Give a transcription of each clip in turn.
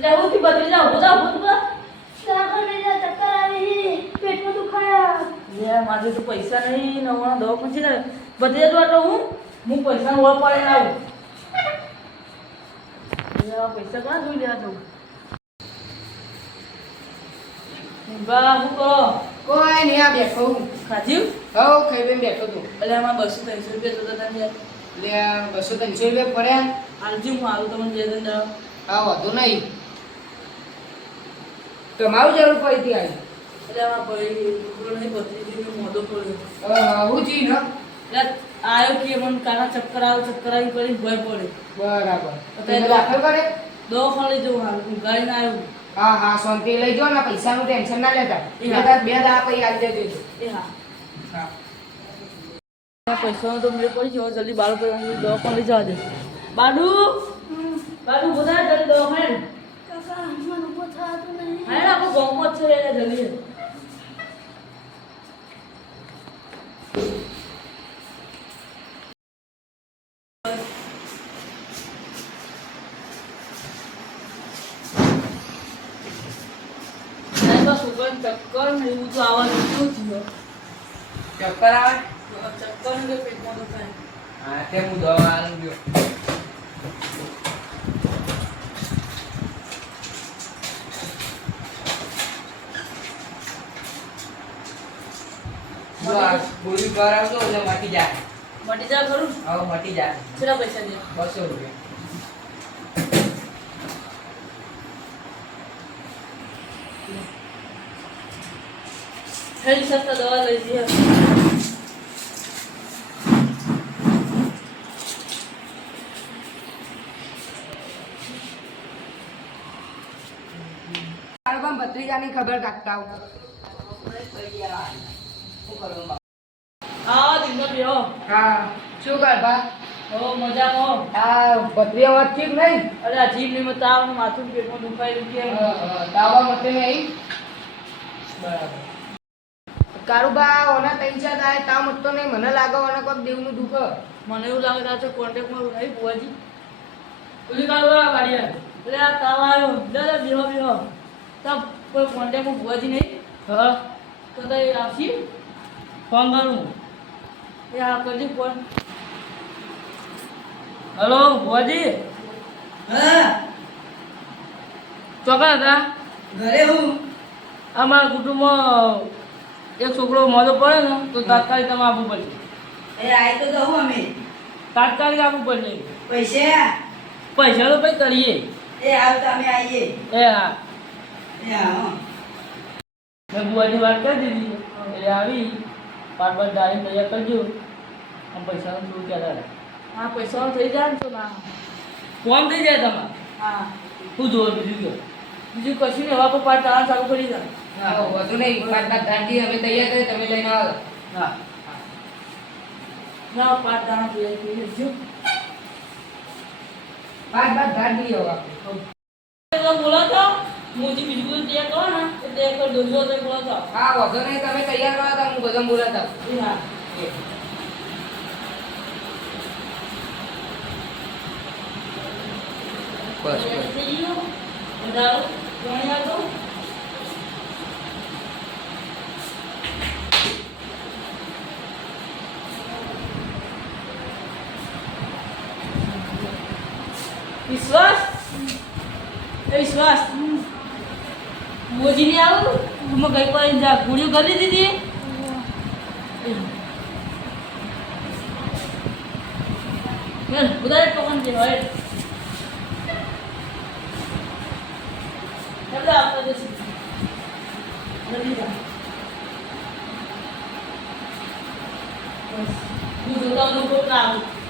લે હું થી બદલી જાવ બધા ભૂત સાગર લઈ જા ચક્કર આવી પેટમાં દુખાયા લે મારે તો પૈસા નહીં નવા દવા પછી ને બદલી જો તો હું પૈસા ઓળ પાડીને આવું લે પૈસા કોણ જોઈ લેવા જાઉં બા હું કહો કોઈ નહીં આ બેઠો હું ખાધ્યું હવ ખાઈ બેન બેઠો તું એટલે આમાં 200-300 રૂપિયા જોતા હતા યાર એટલે 200-300 રૂપિયા પડ્યા આલજી હું આવું તમને જે દન જાવ હા વાંધો નહીં તમારું જરૂર પડી આવી એટલે આમાં ભાઈ છોકરો નહીં ભત્રીજીનો મોઢો પડ્યો હું જી ને એટલે આયો કે મને કાના ચક્કર આવી કરી ભય પડે બરાબર તમે દાખલ કરે દવાખાને લઈ જવું હાલ હું ગાડીને આવ્યો હા હા શાંતિ લઈ જો ને પૈસાનું ટેન્શન ના લેતા એ હા. બે દા પૈસા આપી દેજો એ હા હા પૈસાનો તો મેળ પડી ગયો જલ્દી બાળકો દવાખાને લઈ જવા દે બાડુ બાડુ બધા જલ્દી દવાખાને કાકા મને ઉભો થતું નહીં હા ને આપણો ગામમાં જ છે એટલે જલ્દી ચક્કર ને એવું તો આવવાનું શું થયું ચક્કર આવે ચક્કર ને પેટમાં દુખાય હા તે હું દવા આલું ગયો જો આ ગોળી બહાર આવતો એટલે મટી જાય મટી જા ખરું હવે મટી જાય કેટલા પૈસા દે 200 રૂપિયા હેડી સસ્તા દવા લઈ જઈએ તારા ભત્રીજાની ખબર કાઢતા આ દિનો બેહો હા શું કરવા ઓ મજામાં આ ભત્રીજા વાત ઠીક નહીં અરે આ જીભ ની મત આવ માથું પેટમાં દુખાઈ રહ્યું કે દાવા મતે નહીં બરાબર કારુબા ઓના તૈજા થાય તા મત તો નહીં મને લાગે ઓના કોક દેવનું દુખ મને એવું લાગે છે કોન્ટેક્ટમાં નહીં બુવાજી ઓલી કાઢો ગાડી એટલે આ તાવ આવ્યો દાદા બેહો બેહો તબ કોઈ કોન્ટેક્ટમાં બુવાજી નહીં હા તો તો એ આવશી ફોન કરું એ હા કરજી ફોન હલો બુવાજી હા ચોકડા હતા ઘરે હું અમારા કુટુંબમાં એક છોકરો મોઢો પડે ને તો તાત્કાલિક તમે આપવું પડશે એ આઈ તો દઉં અમે તાત્કાલિક આપવું પડશે પૈસા પૈસા તો ભાઈ કરીએ એ આવ તો અમે આવીએ એ હા એ હા મેં બુવાજી વાત કરી દીધી એટલે આવી પાંચ પાંચ દાળી તૈયાર કરજો આમ પૈસાનું શું કહેતા હતા હા પૈસાનું થઈ જાય ને તો ના ફોન થઈ જાય તમારે હા શું જોવો બીજું બીજું કશું નહીં હવા પર પાંચ દાણા ચાલુ કરી જાય હા વધુ નહીં પાંચ પાંચ દાંડી અમે તૈયાર કરી તમે લઈને આવો હા ના પાંચ દાણા તૈયાર કરી દેજો પાંચ પાંચ દાંડી આવો આપણે બોલાતો મોજી બીજું બધું તૈયાર કરો ને એ તૈયાર કરી દો જો તો બોલાતો હા વધુ નહીં તમે તૈયાર કરો તો હું બધા બોલાતા એ હા બસ થઈ ગયો વધારો ગણ્યા તો વિશ્વાસ એ વિશ્વાસ મોજી ને આવું હું ગઈ પર જા ગુડીઓ કરી દીધી બધા ટોકન દે હોય બધા આપતા જશે જલ્દી જા બસ હું જોતા હું કોઈ ના આવું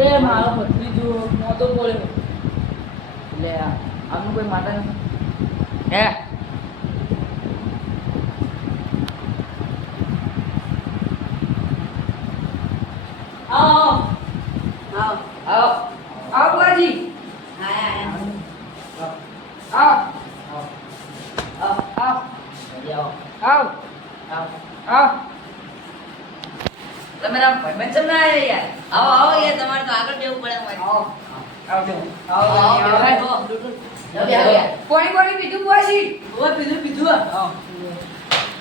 એ મારો ભત્રીજો મોટો બોલ્યો એટલે આમનું કોઈ માતા નથી હે આવો આવ આવો આવ તમારા ભાઈબંધ ચમ ના આવ્યા યાર આવો આવો યાર તમારે તો આગળ જવું પડે અમારે આવ આવજો આવો પાણી પાણી પીધું પછી ઓય પીધું પીધું આવો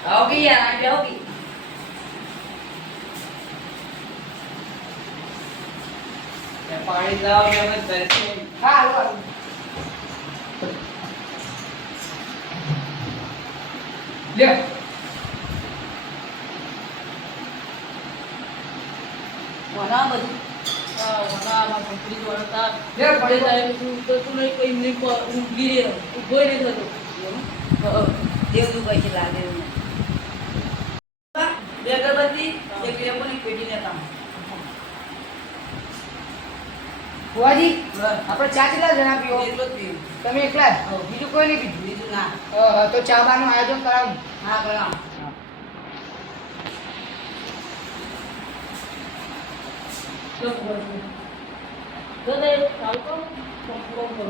આવો કે યાર આ બેહો કે પાણી લાવ કે અમે તરસે હા હાલો લે કોના બધું વનામાં છોકરી જોડતા લે પડે પડી જાય તું તો તું નહીં કઈ નહીં ઊંઘી રે ઉભોય નહીં થતો દેવનું પૈસે લાગે એવું બે અગરબત્તી એક લેબોની પેટી લેતા ફુવાજી આપણે ચા કેટલા જણા પીવો એટલો જ પીવું તમે એકલા જ? બીજું કોઈ નહીં પીધું બીજું ના તો ચા બાનું આયોજન કરાવું હા કરાવ તો દે ચાલુ કરો પૂરો કરો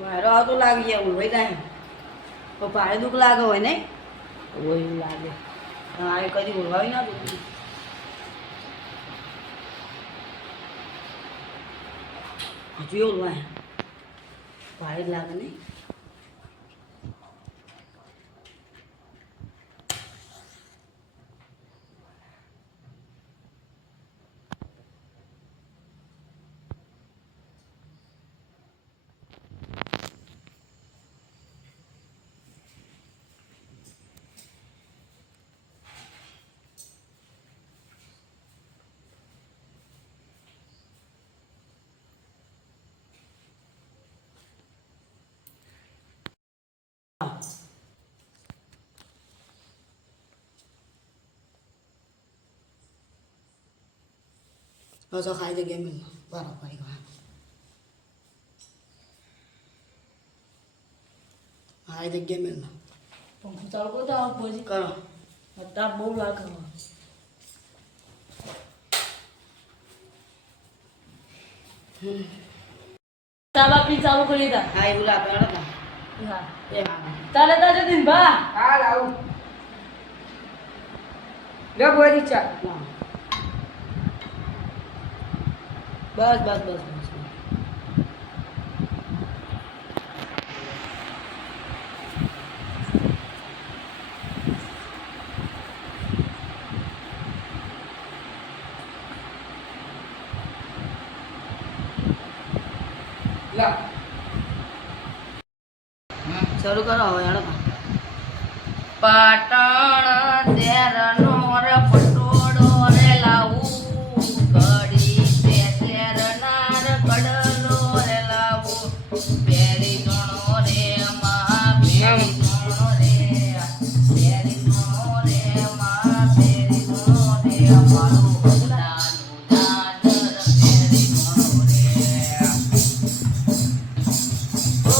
વાયરો આવતો લાગી જાય ઉલવાઈ જાય તો ભારે દુઃખ લાગે હોય ને ઓય લાગે હા એ કદી ઉલવાવી ના દુઃખ હજુ ઉલવાય ભારે જ લાગે નહીં તો ખાઈ જગ્યાએ મિલ બરાબર ખાઈ જગ્યાએ મિલ પંખો ચાલુ કરો તો આવો પછી કરો અત્યારે બહુ લાગે ચાલો પી ચાલુ કરી દા હા એવું લાગે હેડો તા. હા એ હા ચાલે તાજે દિન ભા હા લાવું લે ફુવાજી ચા ના. બસ બસ બસ બસ લા શરૂ કરો હવે હેડો તા. પાટણ શહેરનો રે પટોળો રે લાવું કડી તે શહેરનાર કડલો રે લાવું પેરી ધણો રે માં પેરી ધણો રે પેરી ધણો રે માં પેરી ધણો રે મારું નાનું દાદર પેરી ધણો રે ઓ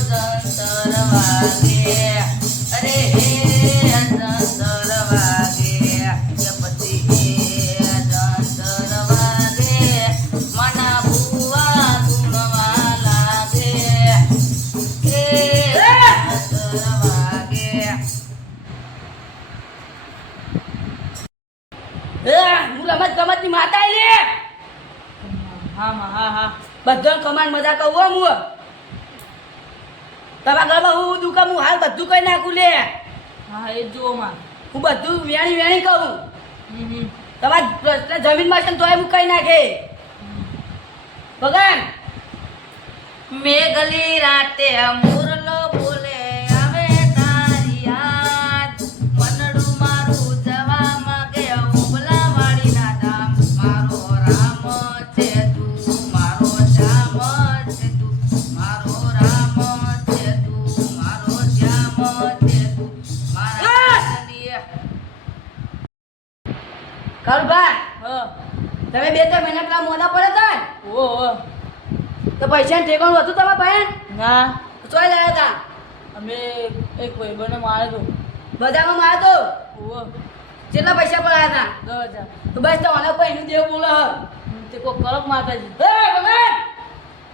જંતર વાગે અરે જંતર વાગે કે પછી જંતર વાગે મના ભુવા ગુણવા લાગે કે જંતર વાગે હું રમત ગમતની માતા લે હા હા હા બધા કમાન મજા કહું હું તમારા ઘરમાં હું દુકાન હું હાલ બધું કઈ નાખું લે હા એ જુઓ માં હું બધું વેણી વેણી કહું હમ તમારા પ્રશ્ન જમીનમાં છે ને તોય હું કઈ નાખે ભગવાન મેઘલી રાતે મુરલો બોલે આવે તારી યાદ મનડું મારું જવા માંગે ઉબલા વાળી ના દામ મારો રામ છે તું મારો શ્યામ છે તું મારો રામ છે તું મારો શ્યામ છે તું મારા કાળુભા હા તમે 2-3 મહિના પેલા મોડા પડે તા ઓ તો પૈસા ઠેકાણું હતું તમારા ભાઈ ના ચોય લાયા તા અમે એક ભાઈબંધને માર્યો તો બધામાં માર તો ઓવો કેટલા પૈસા પડાયા હતા 10,000 તો બસ તો મને કોઈ એનું દેવ બોલે તે કોઈ કરક માતાજી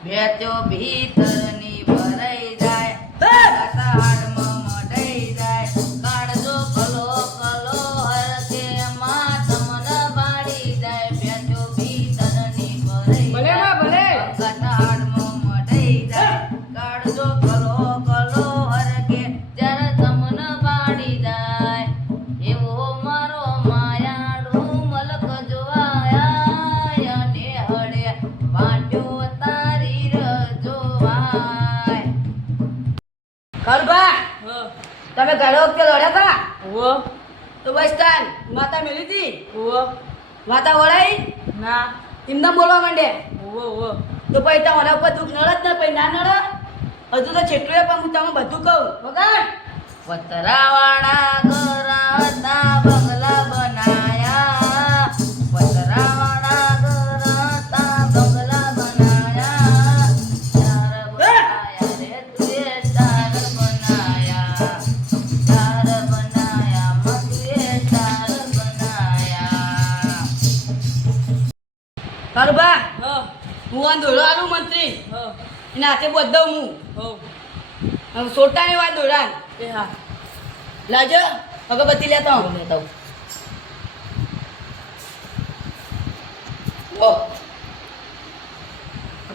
બેચો ભીતરની ભરાઈ જાય કટાડમાં મઢાઈ જાય કાળજો કલો કલો હરકે માં તમને બાળી જાય બેચો ભીતરની ભરાઈ ભલે જાય માં ભલે કટાડમાં મઢાઈ જાય કાળજો કલો કલો હરકે જ્યારે તમને બાળી જાય એવો મારો માયાળુ મલક જોવાયા અને હળે વાટ્યો તારી રજોવાય કાળુબા હા તમે ઘરે વખતે લડ્યા હતા ઓવો તો બસ તાન માતા મેલી હતી ઓવો માતા વળાઈ ના એમને બોલવા માંડે ઓવો ઓવો તો પછી તમારા ઉપર દુઃખ નડે જ ને પછી ના નડે હજુ તો છેટલું પણ હું તમને બધું કહું વગર પતરાવાળા ઘરા હતા બંગલા બનાયા પતરાવાળા ઘરા હતા બંગલા બનાયા ચાર બનાયા રે તુએ ચાર બનાયા મતુએ ચાર બનાયા કાળુબા હા હું આ દોડવાનું મંત્રી હા એના હાથે બધો હું હો હવે સોટાની વાત દોડાન એ હા લાજો અગરબત્તી લેતા હું લેતા આવું. ઓ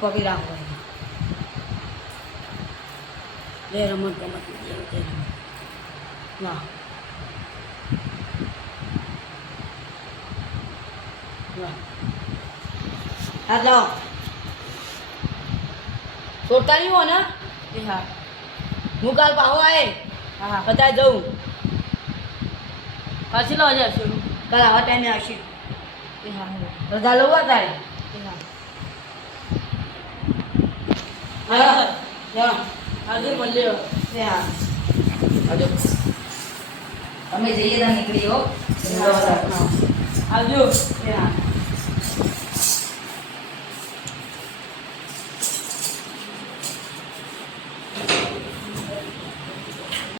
કોપી રાખો લે રમત ગમત વાહ વાહ હાથ લાવો સોટાની હો ને એ હા હું કાલ પાહો આયે હા હા બધા જઉં પાછી લાવજે શરૂ કાલ આવા ટાઈમે આવશે એ હા રજા લઉં તારે એ હા હા હા આજે મળ્યો હા આવજો તમે જઈએ ત્યાં નીકળી હો આવજો હા